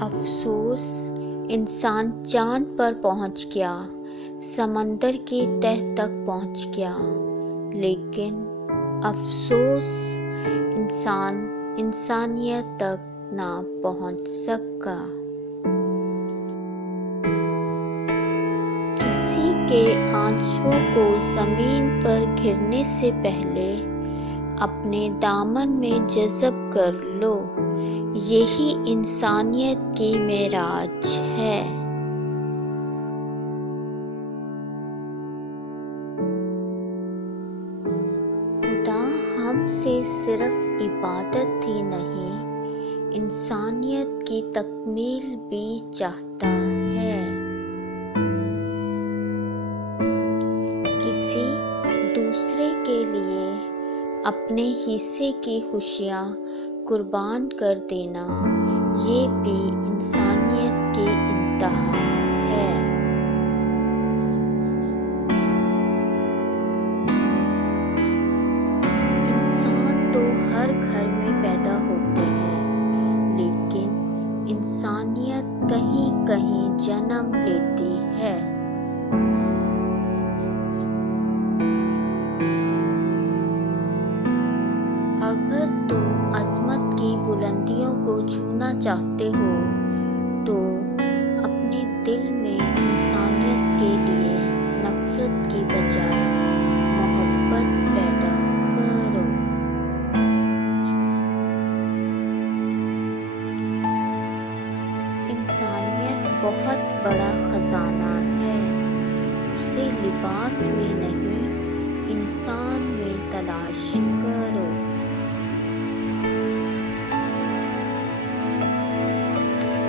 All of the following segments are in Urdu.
افسوس، انسان چاند پر پہنچ گیا، سمندر کی تہ تک پہنچ گیا، لیکن افسوس انسان انسانیت تک نہ پہنچ سکا۔ کسی کے آنسوؤں کو زمین پر گرنے سے پہلے اپنے دامن میں جذب کر لو، یہی انسانیت کی معراج ہے۔ خدا ہم سے صرف عبادت ہی نہیں، انسانیت کی تکمیل بھی چاہتا ہے۔ کسی دوسرے کے لیے اپنے حصے کی خوشیاں قربان کر دینا، یہ بھی انسانیت کی انتہا ہے۔ انسان تو ہر گھر میں پیدا ہوتے ہیں، لیکن انسانیت کہیں کہیں جنم لیتی ہے۔ اگر تم عظمت کی بلندیوں کو چھونا چاہتے ہو تو اپنے دل میں انسانیت کے لیے نفرت کی بجائے محبت پیدا کرو۔ انسانیت بہت بڑا خزانہ ہے، اسے لباس میں نہیں، انسان میں تلاش کرو۔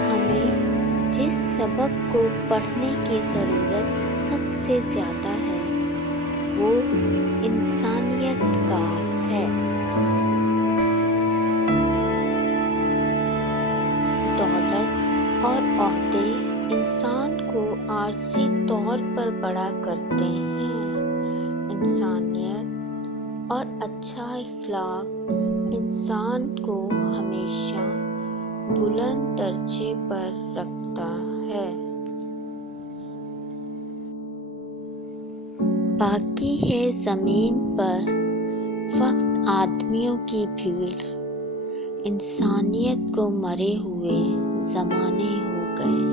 ہمیں جس سبق کو پڑھنے کی ضرورت سب سے زیادہ ہے وہ انسانیت کا ہے۔ دولت اور عہدے انسان کو عارضی طور پر بڑا کرتے ہیں، انسانیت اور اچھا اخلاق انسان کو ہمیشہ بلند درجے پر رکھتا ہے۔ باقی ہے زمین پر فقط آدمیوں کی بھیڑ، انسانیت کو مرے ہوئے زمانے ہو گئے۔